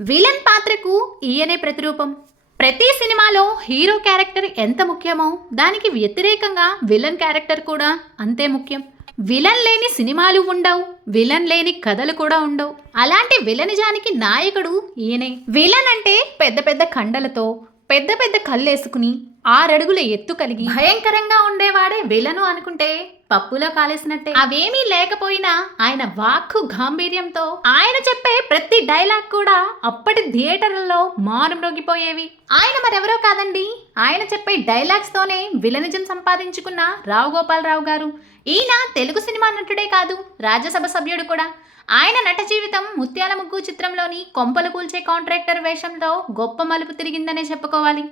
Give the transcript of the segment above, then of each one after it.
Villain పాత్రకు ఈయనే ప్రతిరూపం. ప్రతి సినిమాలో హీరో క్యారెక్టర్ ఎంత ముఖ్యమో దానికి వ్యతిరేకంగా విలన్ క్యారెక్టర్ కూడా అంతే ముఖ్యం. విలన్ లేని సినిమాలు ఉండవు విలన్ లేని కథలు కూడా ఉండవు. అలాంటి విలనిజానికి నాయకుడు ఈయనే. విలన్ అంటే పెద్ద పెద్ద కండలతో పెద్ద పెద్ద కళ్ళేసుకుని ఆరడుగుల ఎత్తు కలిగి భయంకరంగా ఉండేవాడే విలను అనుకుంటే పప్పులో కాలేసినట్టే. అవేమీ లేకపోయినా ఆయన వాక్కు గాంభీర్యంతో ఆయన చెప్పే ప్రతి డైలాగ్ కూడా అప్పటి థియేటర్లలో మారుమ్రోగిపోయేవి ఆయన మరెవరో కాదండి. ఆయన చెప్పే డైలాగ్స్ తోనే విలనిజం సంపాదించుకున్న రావు గోపాలరావు గారు. ఈయన తెలుగు సినిమా నటుడే కాదు రాజ్యసభ సభ్యుడు కూడా. ఆయన నట జీవితం ముత్యాల ముగ్గు చిత్రంలోని కొంపలు కూల్చే కాంట్రాక్టర్ వేషంలో గొప్ప మలుపు తిరిగిందనే చెప్పుకోవాలి.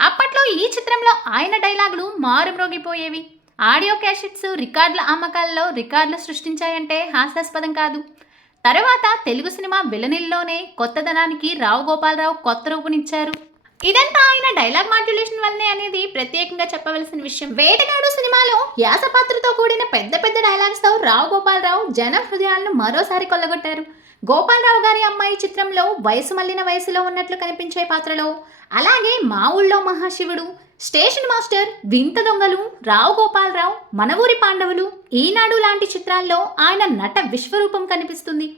అప్పట్లో ఈ చిత్రంలో ఆయన డైలాగులు మారుమ్రోగిపోయేవి ఆడియో క్యాసెట్స్ రికార్డుల అమ్మకాల్లో రికార్డులు సృష్టించాయంటే హాస్యాస్పదం కాదు. తర్వాత తెలుగు సినిమా విలనిల్లోనే కొత్తదనానికి రావు గోపాలరావు కొత్త రూపునిచ్చారు. ఇదంతా ఆయన డైలాగ్ మాడ్యులేషన్ వల్లనే అనేది ప్రత్యేకంగా చెప్పవలసిన విషయం. వేటగాడు సినిమాలో యాస పాత్రతో కూడిన పెద్ద పెద్ద డైలాగ్స్తో రావు గోపాలరావు జన హృదయాలను మరోసారి కొల్లగొట్టారు. గోపాలరావు గారి అమ్మాయి చిత్రంలో వయసు మళ్ళిన వయసులో ఉన్నట్లు కనిపించే పాత్రలో అలాగే మా ఊళ్ళో మహాశివుడు స్టేషన్ మాస్టర్ వింత దొంగలు రావు గోపాలరావు మన ఊరి పాండవులు ఈనాడు లాంటి చిత్రాల్లో ఆయన నట విశ్వరూపం కనిపిస్తుంది.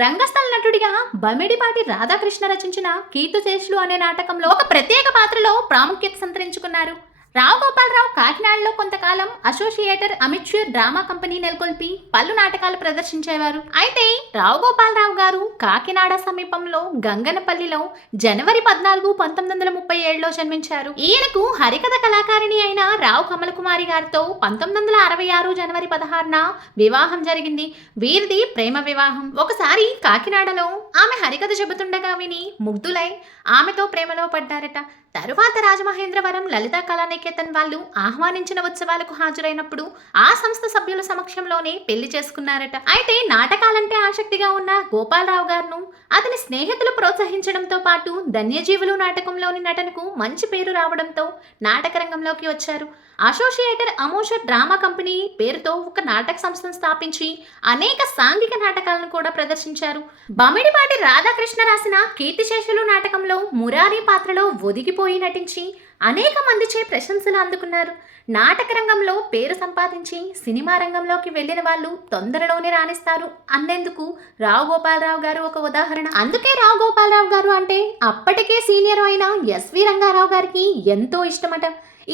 రంగస్థల నటుడిగా బమిడిపాటి రాధాకృష్ణ రచించిన కీర్తిశేషులు అనే నాటకంలో ఒక ప్రత్యేక పాత్రలో ప్రాముఖ్యత సంతరించుకున్నారు. రావు గోపాలరావు కాకినాడలో కొంతకాలం అసోసియేటర్ అమిత్యూర్ డ్రామా కంపెనీ నెలకొల్పి పలు నాటకాలు ప్రదర్శించేవారు. అయితే రావు గోపాలరావు గారు కాకినాడ సమీపంలో గంగనపల్లిలో జనవరి పద్నాలుగు పంతొమ్మిది వందల ముప్పై ఏడులో జన్మించారు. ఈయనకు హరికథ కళాకారిణి అయిన రావు కమలకుమారి గారితో పంతొమ్మిది వందల అరవై ఆరు జనవరి పదహారున వివాహం జరిగింది. వీరిది ప్రేమ వివాహం. ఒకసారి కాకినాడలో ఆమె హరికథ చెబుతుండగా విని ముగ్ధులై ఆమెతో ప్రేమలో పడ్డారట. తరువాత రాజమహేంద్రవరం లలితా కళానికేతన్ వాళ్ళు ఆహ్వానించిన ఉత్సవాలకు హాజరైనప్పుడు ఆ సంస్థ సభ్యుల సమక్షంలోనే పెళ్ళి చేసుకున్నారట. అయితే నాటకాలంటే ఆసక్తిగా ఉన్న గోపాలరావు గారును అతని స్నేహితులు ప్రోత్సహించడంతో పాటు ధన్యజీవులు నాటకంలోని నటనకు మంచి పేరు రావడంతో నాటకరంగంలోకి వచ్చారు. అసోసియేటర్ అమోషర్ డ్రామా కంపెనీ పేరుతో ఒక నాటక సంస్థను స్థాపించి అనేక సాంఘిక నాటకాలను కూడా ప్రదర్శించారు. బమిడిపాటి రాధాకృష్ణ రాసిన కీర్తిశేషులు నాటకంలో మురారి పాత్రలో ఒదిగిపో ఒదిగిపోయి నటించి అనేక మందిచే ప్రశంసలు అందుకున్నారు. నాటక రంగంలో పేరు సంపాదించి సినిమా రంగంలోకి వెళ్ళిన వాళ్ళు తొందరలోనే రాణిస్తారు. అందేందుకు రావు గోపాలరావు గారు ఒక ఉదాహరణ. అందుకే రావు గోపాలరావు గారు అంటే అప్పటికే సీనియర్ అయిన ఎస్వి రంగారావు గారికి ఎంతో ఇష్టమట.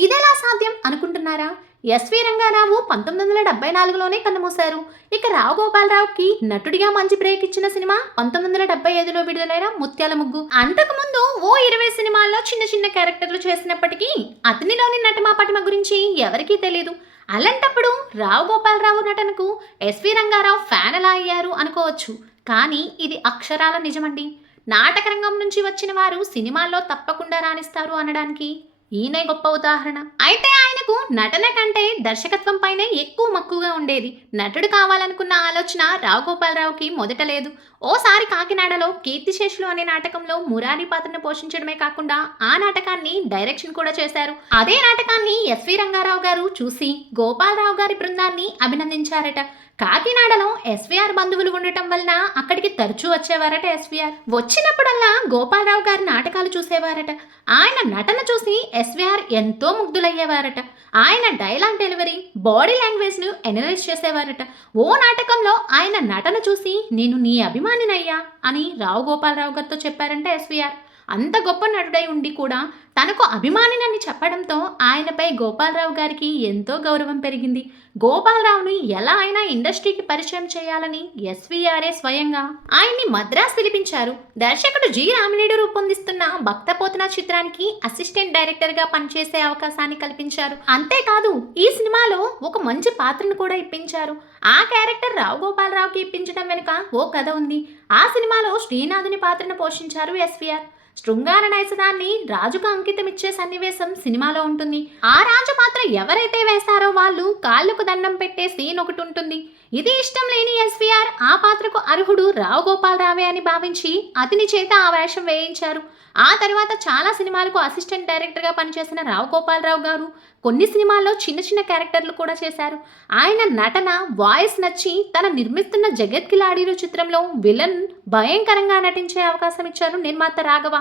ఇదెలా సాధ్యం అనుకుంటున్నారా? ఎస్వి రంగారావు పంతొమ్మిది వందల డెబ్బై నాలుగులోనే కన్నుమూశారు. ఇక రావు గోపాలరావుకి నటుడిగా మంచి బ్రేక్ ఇచ్చిన సినిమా పంతొమ్మిది వందల డెబ్బై ఐదులో విడుదలైన ముత్యాల ముగ్గు. అంతకుముందు ఓ ఇరవై సినిమాల్లో చిన్న చిన్న క్యారెక్టర్లు చేసినప్పటికీ అతనిలోని నటమా పటిమ గురించి ఎవరికీ తెలియదు అలాంటప్పుడు రావు గోపాలరావు నటనకు ఎస్వి రంగారావు ఫ్యాన్ ఎలా అయ్యారు అనుకోవచ్చు. కానీ ఇది అక్షరాల నిజమండి. నాటక రంగం నుంచి వచ్చిన వారు సినిమాల్లో తప్పకుండా రాణిస్తారు అనడానికి. ఈయనే గొప్ప ఉదాహరణ. అయితే ఆయనకు నటన కంటే దర్శకత్వం పైనే ఎక్కువ మక్కువగా ఉండేది. నటుడు కావాలనుకున్న ఆలోచన రావు గోపాలరావుకి మొదట లేదు. ఓసారి కాకినాడలో కీర్తిశేషులు అనే నాటకంలో మురారి పాత్రను పోషించడమే కాకుండా ఆ నాటకాన్ని డైరెక్షన్ కూడా చేశారు. అదే నాటకాన్ని ఎస్వి రంగారావు గారు చూసి గోపాలరావు గారి బృందాన్ని అభినందించారట. కాకినాడలో ఎస్వీఆర్ బంధువులు ఉండటం వలన అక్కడికి తరచూ వచ్చేవారట ఎస్వీఆర్. వచ్చినప్పుడల్లా గోపాలరావు గారి నాటకాలు చూసేవారట. ఆయన నటన చూసి ఎస్వీఆర్ ఎంతో ముగ్ధులయ్యేవారట. ఆయన డైలాగ్ డెలివరీ బాడీ లాంగ్వేజ్ను ఎనలైజ్ చేసేవారట. ఓ నాటకంలో ఆయన నటన చూసి నేను నీ అభిమానినయ్యా అని రావు గోపాలరావు గారితో చెప్పారంట ఎస్వీఆర్. అంత గొప్ప నటుడై ఉండి కూడా తనకు అభిమానినని చెప్పడంతో ఆయనపై గోపాలరావు గారికి ఎంతో గౌరవం పెరిగింది. గోపాలరావుని ఎలా అయినా ఇండస్ట్రీకి పరిచయం చేయాలని ఎస్వీఆర్ఏ స్వయంగా ఆయన్ని మద్రాస్ పిలిపించారు. దర్శకుడు జి రామినేడు రూపొందిస్తున్న భక్తపోతన చిత్రానికి అసిస్టెంట్ డైరెక్టర్గా పనిచేసే అవకాశాన్ని కల్పించారు. అంతేకాదు ఈ సినిమాలో ఒక మంచి పాత్రను కూడా ఇప్పించారు. ఆ క్యారెక్టర్ రావు గోపాలరావుకి ఇప్పించడం వెనుక ఓ కథ ఉంది. ఆ సినిమాలో శ్రీనాథుని పాత్రను పోషించారు ఎస్వీఆర్. శృంగార నైసదాన్ని రాజుకు అంకితం ఇచ్చే సన్నివేశం సినిమాలో ఉంటుంది. ఆ రాజు పాత్ర ఎవరైతే వేస్తారో వాళ్ళు కాళ్ళకు దండం పెట్టే సీన్ ఒకటి ఉంటుంది. ఇది ఇష్టం లేని ఎస్వీఆర్ ఆ పాత్రకు అర్హుడు రావు గోపాలరావే అని భావించి అతని చేత ఆ వేషం వేయించారు. ఆ తర్వాత చాలా సినిమాలకు అసిస్టెంట్ డైరెక్టర్గా పనిచేసిన రావు గోపాలరావు గారు కొన్ని సినిమాల్లో చిన్న చిన్న క్యారెక్టర్లు కూడా చేశారు. ఆయన నటన వాయిస్ నచ్చి తన నిర్మిస్తున్న జగత్ కిలాడీలు చిత్రంలో విలన్ భయంకరంగా నటించే అవకాశం ఇచ్చారు నిర్మాత రాఘవ.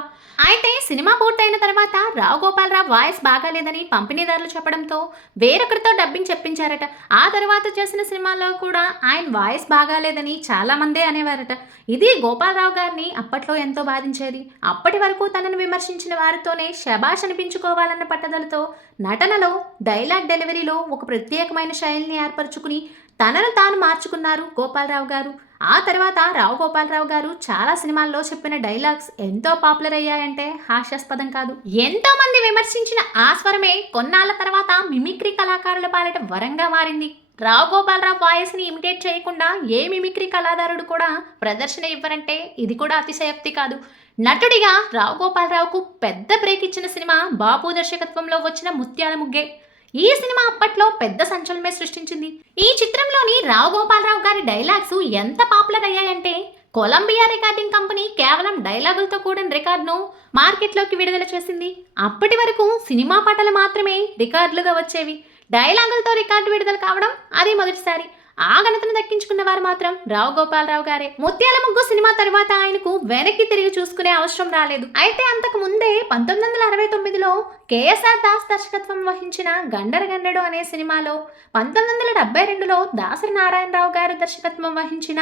అయితే సినిమా పూర్తయిన తర్వాత రావు గోపాలరావు వాయిస్ బాగాలేదని పంపిణీదారులు చెప్పడంతో వేరొకరితో డబ్బింగ్ చెప్పించారట. ఆ తర్వాత చేసిన సినిమాల్లో కూడా ఆయన వాయిస్ బాగాలేదని చాలామందే అనేవారట. ఇది గోపాలరావు గారిని అప్పట్లో ఎంతో బాధించేది. అప్పటి వరకు తనను విమర్శించిన వారితోనే శబాష్ అనిపించుకోవాలన్న పట్టుదలతో నటనలో డైలాగ్ డెలివరీలో ఒక ప్రత్యేకమైన శైలిని ఏర్పరచుకుని తనను తాను మార్చుకున్నారు గోపాలరావు గారు. ఆ తర్వాత రావు గోపాలరావు గారు చాలా సినిమాల్లో చెప్పిన డైలాగ్స్ ఎంతో పాపులర్ అయ్యాయంటే హాస్యాస్పదం కాదు. ఎంతో మంది విమర్శించిన ఆ స్వరమే కొన్నాళ్ళ తర్వాత మిమిక్రీ కళాకారుల పాలిట వరంగా మారింది. రావు గోపాలరావు వాయిస్ని ఇమిటేట్ చేయకుండా ఏ మిమిక్రీ కళాదారుడు కూడా ప్రదర్శన ఇవ్వరంటే ఇది కూడా అతిశయోక్తి కాదు. నటుడిగా రావు గోపాలరావుకు పెద్ద బ్రేక్ ఇచ్చిన సినిమా బాపు దర్శకత్వంలో వచ్చిన ముత్యాల ముగ్గే. ఈ సినిమా అప్పట్లో పెద్ద సంచలనమే సృష్టించింది. ఈ చిత్రంలోని రావు గోపాలరావు గారి డైలాగ్స్ ఎంత పాపులర్ అయ్యాయంటే కొలంబియా రికార్డింగ్ కంపెనీ కేవలం డైలాగులతో కూడిన రికార్డును మార్కెట్లోకి విడుదల చేసింది. అప్పటి వరకు సినిమా పాటలు మాత్రమే రికార్డులుగా వచ్చేవి. డైలాగులతో రికార్డు విడుదల కావడం అదే మొదటిసారి. ఆ ఘనతను దక్కించుకున్న వారు మాత్రం రావు గోపాలరావు గారే. ముత్యాల ముగ్గు సినిమా తర్వాత ఆయనకు వెనక్కి తిరిగి చూసుకునే అవసరం రాలేదు. అయితే అంతకు ముందే పంతొమ్మిది వందల అరవై తొమ్మిదిలో కేఎస్ఆర్ దాస్ దర్శకత్వం వహించిన గండర గండడు అనే సినిమాలో పంతొమ్మిది వందల డెబ్బై రెండులో దాసరి నారాయణరావు గారు దర్శకత్వం వహించిన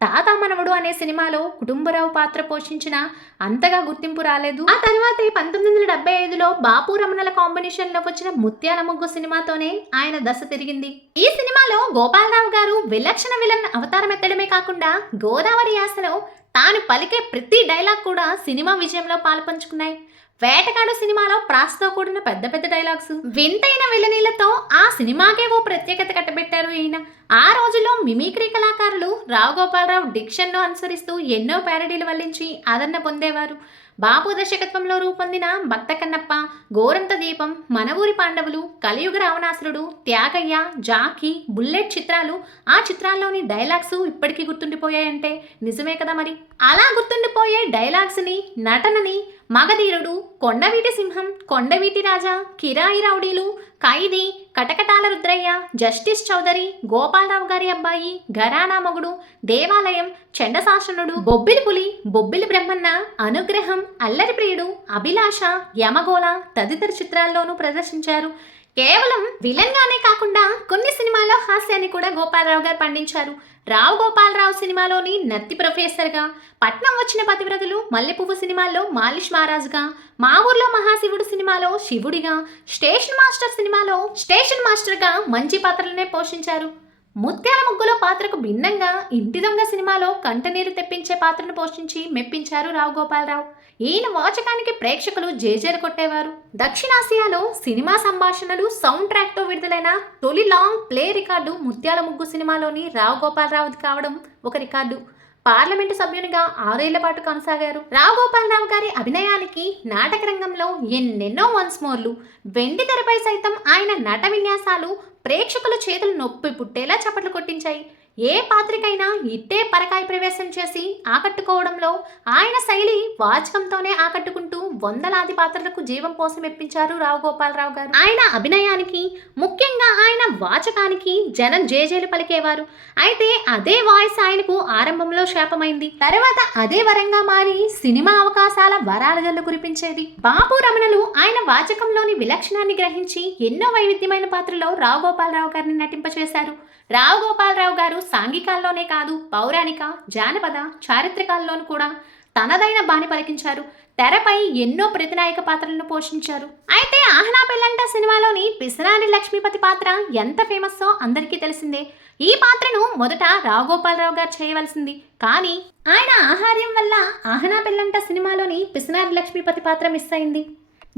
తాత మనవడు అనే సినిమాలో కుటుంబరావు పాత్ర పోషించిన అంతగా గుర్తింపు రాలేదు. ఆ తర్వాతే పంతొమ్మిది వందల డెబ్బై ఐదులో బాపు రమణల కాంబినేషన్లో వచ్చిన ముత్యాల ముగ్గు సినిమాతోనే ఆయన దశ తిరిగింది. ఈ సినిమాలో గోపాలరావు గారు విలక్షణ విలన్ అవతారం ఎత్తడమే కాకుండా గోదావరి యాసలో తాను పలికే ప్రతి డైలాగ్ కూడా సినిమా విజయంలో పాల్పంచుకున్నాయి. వేటగాడు సినిమాలో ప్రాస్తో కూడిన పెద్ద పెద్ద డైలాగ్స్. వింతైన విలనీలతో ఆ సినిమాకే ఓ ప్రత్యేకత కట్టబెట్టారు ఈయన. ఆ రోజుల్లో మిమిక్రీ కళాకారులు రావు గోపాలరావు డిక్షన్ను అనుసరిస్తూ ఎన్నో ప్యారడీలు వల్లించి ఆదరణ పొందేవారు. బాపు దర్శకత్వంలో రూపొందిన భక్త కన్నప్ప గోరంత దీపం మనవూరి పాండవులు కలియుగ రావణాసురుడు త్యాగయ్య జాకీ బుల్లెట్ చిత్రాలు ఆ చిత్రాల్లోని డైలాగ్స్ ఇప్పటికీ గుర్తుండిపోయాయంటే నిజమే కదా మరి? అలా గుర్తుండిపోయే డైలాగ్స్ని నటనని మగధీరుడు కొండవీటి సింహం కొండవీటి రాజా కిరాయి రౌడీలు ఖైదీ కటకటాల రుద్రయ్య జస్టిస్ చౌదరి గోపాలరావు గారి అబ్బాయి ఘరానా మొగుడు దేవాలయం చండశాసనుడు బొబ్బిలి పులి బొబ్బిలి బ్రహ్మన్న అనుగ్రహం అల్లరి ప్రియుడు అభిలాష యమగోళ తదితర చిత్రాల్లోనూ ప్రదర్శించారు. కేవలం విలన్ గానే కాకుండా కొన్ని సినిమాల్లో హాస్యాన్ని కూడా గోపాలరావు గారు పండించారు. రావు గోపాలరావు సినిమాలోని నత్తి ప్రొఫెసర్గా పట్నం వచ్చిన పతివ్రతలు మల్లెపువ్వు సినిమాల్లో మాలిష్ మహారాజుగా మా ఊర్లో మహాశివుడు సినిమాలో శివుడిగా స్టేషన్ మాస్టర్ సినిమాలో స్టేషన్ మాస్టర్గా మంచి పాత్రలనే పోషించారు. ముత్యాల ముగ్గులో పాత్రకు భిన్నంగా ఇంటి దొంగ సినిమాలో కంటనీరు తెప్పించే పాత్రను పోషించి మెప్పించారు రావు గోపాలరావు. ఈయన వాచకానికి ప్రేక్షకులు జేజేలు కొట్టేవారు. దక్షిణాసియాలో సినిమా సంభాషణలు సౌండ్ ట్రాక్తో విడుదలైన తొలి లాంగ్ ప్లే రికార్డు ముత్యాల ముగ్గు సినిమాలోని రావు గోపాలరావుది కావడం ఒక రికార్డు. పార్లమెంటు సభ్యునిగా ఆరేళ్ళ పాటు కొనసాగారు. రావు గోపాలరావు గారి అభినయానికి నాటక రంగంలో ఎన్నెన్నో వన్స్ మోర్లు. వెండి తెరపై సైతం ఆయన నట విన్యాసాలు ప్రేక్షకుల చేతులు నొప్పి పుట్టేలా చప్పట్లు కొట్టించాయి. ఏ పాత్రికైనా ఇట్టే పరకాయ ప్రవేశం చేసి ఆకట్టుకోవడంలో ఆయన శైలి వాచకంతోనే ఆకట్టుకుంటూ వందలాది పాత్రలకు జీవం కోసం మెప్పించారు రావు గోపాలరావు గారు. ఆయన అభినయానికి ముఖ్యంగా ఆయన వాచకానికి జనం జేజేలు పలికేవారు. అయితే అదే వాయిస్ ఆయనకు ఆరంభంలో శాపమైంది. తర్వాత అదే వరంగా మారి సినిమా అవకాశాల వరాల జల్లు కురిపించేది. బాపు రమణలు ఆయన వాచకంలోని విలక్షణాన్ని గ్రహించి ఎన్నో వైవిధ్యమైన పాత్రలో రావు గోపాలరావు గారిని నటింపచేశారు. రావు గోపాలరావు గారు సాంఘికాల్లోనే కాదు పౌరాణిక జానపద చారిత్రకాల్లోనూ కూడా తనదైన బాణి పలికించారు. తెరపై ఎన్నో ప్రతినాయక పాత్రలను పోషించారు. అయితే ఆహనా పెళ్ళంట సినిమాలోని పిసరాని లక్ష్మీపతి పాత్ర ఎంత ఫేమస్సో అందరికీ తెలిసిందే. ఈ పాత్రను మొదట రావుగోపాలరావు గారు చేయవలసింది. కానీ ఆయన ఆహార్యం వల్ల ఆహనా పెళ్ళంట సినిమాలోని పిసనారి లక్ష్మీపతి పాత్ర మిస్ అయింది.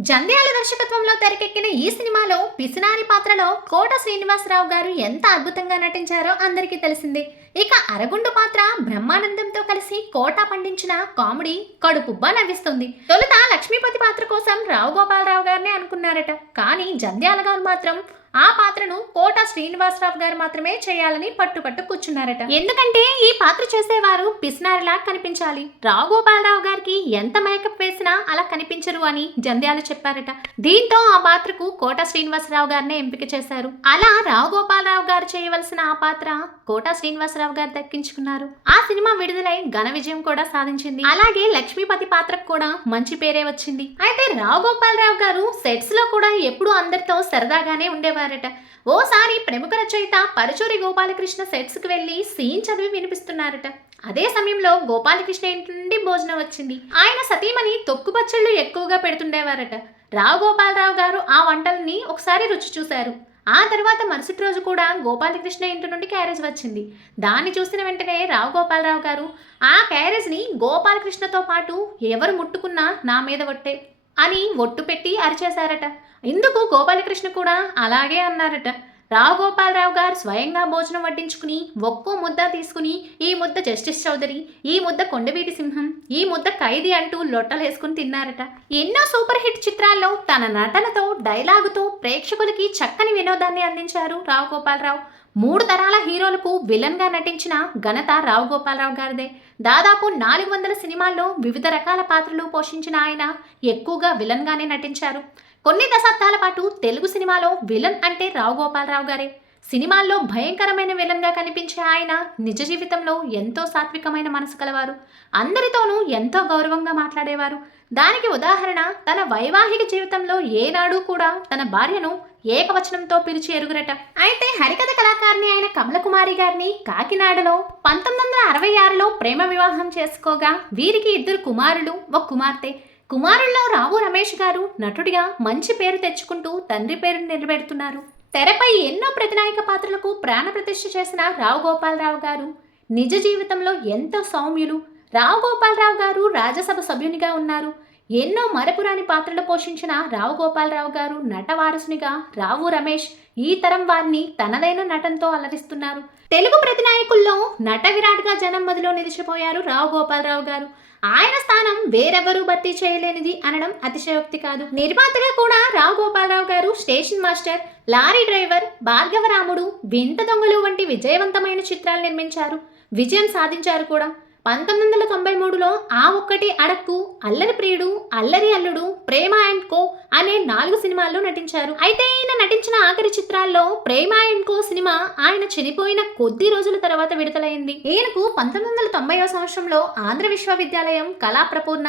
జంధ్యాల దర్శకత్వంలో తెరకెక్కిన ఈ సినిమాలో పిసినారి పాత్రలో కోట శ్రీనివాసరావు గారు ఎంత అద్భుతంగా నటించారో అందరికీ తెలిసిందే. ఇక అరగుండు పాత్ర బ్రహ్మానందంతో కలిసి కోట పండించిన కామెడీ కడుపుబ్బా నవ్విస్తుంది. తొలుత లక్ష్మీపతి పాత్ర కోసం రావు గోపాలరావు గారినే అనుకున్నారట. కానీ జంధ్యాల గారు మాత్రం ఆ పాత్రను కోట శ్రీనివాసరావు గారు మాత్రమే చేయాలని పట్టుపట్టు కూర్చున్నారట. ఎందుకంటే ఈ పాత్ర చేసేవారు పిసినారిలా కనిపించాలి. రావు గోపాలరావు గారికి ఎంత మేకప్ వేసినా అలా కనిపించరు అని జంధ్యాలు చెప్పారట. దీంతో ఆ పాత్రకు కోట శ్రీనివాసరావు గారినే ఎంపిక చేశారు. అలా రావు గోపాలరావు గారు చేయవలసిన ఆ పాత్ర కోట శ్రీనివాసరావు గారు దక్కించుకున్నారు. ఆ సినిమా విడుదలై ఘన విజయం కూడా సాధించింది. అలాగే లక్ష్మీపతి పాత్రకు కూడా మంచి పేరే వచ్చింది. అయితే రావు గోపాలరావు గారు సెట్స్లో కూడా ఎప్పుడూ అందరితో సరదాగానే ఉండేవారట ఓసారి ప్రముఖ రచయిత పరచూరి గోపాలకృష్ణ సెట్స్కి వెళ్ళి సీన్ చదివి వినిపిస్తున్నారట. అదే సమయంలో గోపాలకృష్ణ ఇంటి నుండి భోజనం వచ్చింది. ఆయన సతీమణి తొక్కు పచ్చళ్ళు ఎక్కువగా పెడుతుండేవారట. రావు గోపాలరావు గారు ఆ వంటల్ని ఒకసారి రుచి చూశారు. ఆ తర్వాత మరుసటి రోజు కూడా గోపాలకృష్ణ ఇంటి నుండి క్యారేజ్ వచ్చింది. దాన్ని చూసిన వెంటనే రావు గోపాలరావు గారు ఆ క్యారేజ్ని గోపాలకృష్ణతో పాటు ఎవరు ముట్టుకున్నా నా మీద ఒట్టే అని ఒట్టు పెట్టి అరిచేశారట. ఇందుకు గోపాలకృష్ణ కూడా అలాగే అన్నారట? రావు గోపాలరావు గారు స్వయంగా భోజనం వడ్డించుకుని ఒక్కో ముద్ద తీసుకుని ఈ ముద్ద జస్టిస్ చౌదరి ఈ ముద్ద కొండవీటి సింహం ఈ ముద్ద ఖైదీ అంటూ లొట్టలేసుకుని తిన్నారట. ఎన్నో సూపర్ హిట్ చిత్రాల్లో తన నటనతో డైలాగుతో ప్రేక్షకులకి చక్కని వినోదాన్ని అందించారు రావు గోపాలరావు మూడు తరాల హీరోలకు విలన్గా నటించిన ఘనత రావు గోపాలరావు గారిదే. దాదాపు నాలుగు వందల సినిమాల్లో వివిధ రకాల పాత్రలు పోషించిన ఆయన ఎక్కువగా విలన్గానే నటించారు. కొన్ని దశాబ్దాల పాటు తెలుగు సినిమాలో విలన్ అంటే రావు గోపాలరావు గారే. సినిమాల్లో భయంకరమైన విలన్గా కనిపించే ఆయన నిజ జీవితంలో ఎంతో సాత్వికమైన మనసు కలవారు. అందరితోనూ ఎంతో గౌరవంగా మాట్లాడేవారు. దానికి ఉదాహరణ తన వైవాహిక జీవితంలో ఏనాడు కూడా తన భార్యను ఏకవచనంతో పిలిచి ఎరుగురట. అయితే హరికథ కళాకారిణి అయిన కమలకుమారి గారిని కాకినాడలో పంతొమ్మిది వందల అరవై ఆరులో ప్రేమ వివాహం చేసుకోగా వీరికి ఇద్దరు కుమారులు ఒక కుమార్తె. కుమారుల్లో రావు రమేష్ గారు నటుడిగా మంచి పేరు తెచ్చుకుంటూ తండ్రి పేరును నిలబెడుతున్నారు. తెరపై ఎన్నో ప్రతినాయక పాత్రలకు ప్రాణప్రతిష్ఠ చేసిన రావు గోపాలరావు గారు నిజ జీవితంలో ఎంతో సౌమ్యులు. రావు గోపాలరావు గారు రాజ్యసభ సభ్యునిగా ఉన్నారు. ఎన్నో మరపురాని పాత్రలు పోషించిన రావు గోపాలరావు గారు నట వారసునిగా రావు రమేష్ ఈ తరం వారిని తనదైన నటనతో అలరిస్తున్నారు. తెలుగు ప్రతినాయకుల్లో నట విరాట్గా జనం మదిలో నిలిచిపోయారు రావు గోపాలరావు గారు. ఆయన స్థానం వేరెవరూ భర్తీ చేయలేనిది అనడం అతిశయోక్తి కాదు. నిర్మాతగా కూడా Rao Gopal Rao garu station master lorry driver Bhargava Ramudu Vintha Dongalu వంటి విజయవంతమైన చిత్రాలు నిర్మించారు. విజయం సాధించారు కూడా. పంతొమ్మిది వందల తొంభై మూడులో ఆ ఒక్కటి అడక్కు అల్లరి ప్రియుడు అల్లరి అల్లుడు ప్రేమ అండ్ కో అనే నాలుగు సినిమాల్లో నటించారు. అయితే ఈయన నటించిన ఆఖరి చిత్రాల్లో ప్రేమ అండ్ కో సినిమా ఆయన చనిపోయిన కొద్ది రోజుల తర్వాత విడుదలైంది. ఈయనకు పంతొమ్మిది వందల తొంభైవ సంవత్సరంలో ఆంధ్ర విశ్వవిద్యాలయం కళా ప్రపూర్ణ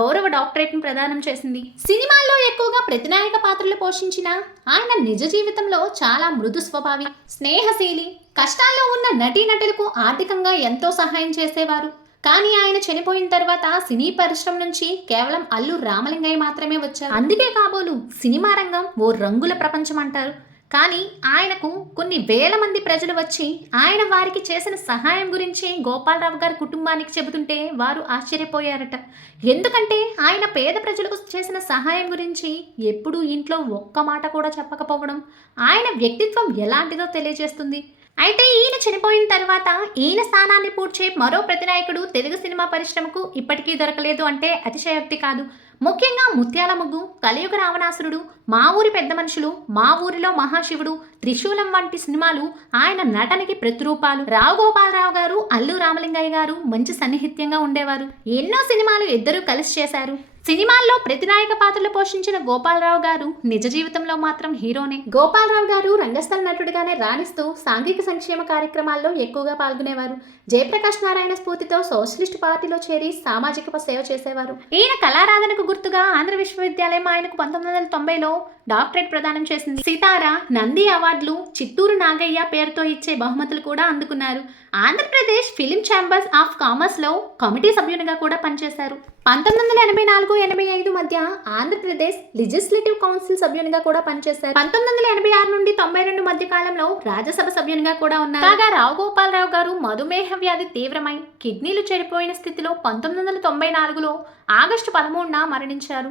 గౌరవ డాక్టరేట్ను ప్రదానం చేసింది. సినిమాల్లో ఎక్కువగా ప్రతినాయక పాత్రలు పోషించిన ఆయన నిజ జీవితంలో చాలా మృదు స్వభావి స్నేహశీలి కష్టాల్లో ఉన్న నటీనటులకు ఆర్థికంగా ఎంతో సహాయం చేసేవారు. కానీ ఆయన చనిపోయిన తర్వాత సినీ పరిశ్రమ నుంచి కేవలం అల్లు రామలింగయ్య మాత్రమే వచ్చారు. అందుకే కాబోలు సినిమా రంగం ఓ రంగుల ప్రపంచం అంటారు. కానీ ఆయనకు కొన్ని వేల మంది ప్రజలు వచ్చి ఆయన వారికి చేసిన సహాయం గురించి గోపాలరావు గారి కుటుంబానికి చెబుతుంటే వారు ఆశ్చర్యపోయారట. ఎందుకంటే ఆయన పేద ప్రజలకు చేసిన సహాయం గురించి ఎప్పుడూ ఇంట్లో ఒక్క మాట కూడా చెప్పకపోవడం ఆయన వ్యక్తిత్వం ఎలాంటిదో తెలియజేస్తుంది. అయితే ఈయన చనిపోయిన తర్వాత ఈయన స్థానాన్ని పూడ్చే మరో ప్రతినాయకుడు తెలుగు సినిమా పరిశ్రమకు ఇప్పటికీ దొరకలేదు అంటే అతిశయోక్తి కాదు. ముఖ్యంగా ముత్యాల ముగ్గు కలియుగ రావణాసురుడు మా ఊరి పెద్ద మనుషులు మా ఊరిలో మహాశివుడు త్రిశూలం వంటి సినిమాలు ఆయన నటనకి ప్రతిరూపాలు. రావు గోపాలరావు గారు అల్లు రామలింగయ్య గారు మంచి సన్నిహిత్యంగా ఉండేవారు. ఎన్నో సినిమాలు ఇద్దరూ కలిసి చేశారు. సినిమాల్లో ప్రతినాయక పాత్రలు పోషించిన గోపాలరావు గారు నిజ జీవితంలో మాత్రం హీరోనే. గోపాలరావు గారు రంగస్థల నటుడిగానే రాణిస్తూ సాంఘిక సంక్షేమ కార్యక్రమాల్లో ఎక్కువగా పాల్గొనేవారు. జయప్రకాష్ నారాయణ స్ఫూర్తితో సోషలిస్ట్ పార్టీలో చేరి సామాజిక సేవ చేసేవారు. ఈయన కళారాధనకు గుర్తుగా ఆంధ్ర విశ్వవిద్యాలయం ఆయనకు పంతొమ్మిది వందల తొంభైలో డాక్టరేట్ ప్రదానం చేసింది. సితారా నంది అవార్డులు చిత్తూరు నాగయ్య పేరుతో ఇచ్చే బహుమతులు కూడా అందుకున్నారు. ఆంధ్రప్రదేశ్ ఫిలిం ఛాంబర్స్ ఆఫ్ కామర్స్లో కమిటీ సభ్యునిగా కూడా పనిచేశారు. పంతొమ్మిది వందల ఎనభై నాలుగు ఎనభై ఐదు మధ్య ఆంధ్రప్రదేశ్ లెజిస్లేటివ్ కౌన్సిల్ సభ్యునిగా కూడా పనిచేశారు. పంతొమ్మిది వందల ఎనభై ఆరు నుండి తొంభై రెండు మధ్య కాలంలో రాజ్యసభ సభ్యునిగా కూడా ఉన్నారు. కాగా రావు గోపాలరావు గారు మధుమేహ వ్యాధి తీవ్రమై కిడ్నీలు చెడిపోయిన స్థితిలో పంతొమ్మిది వందల తొంభై నాలుగులో ఆగస్టు పదమూడున మరణించారు.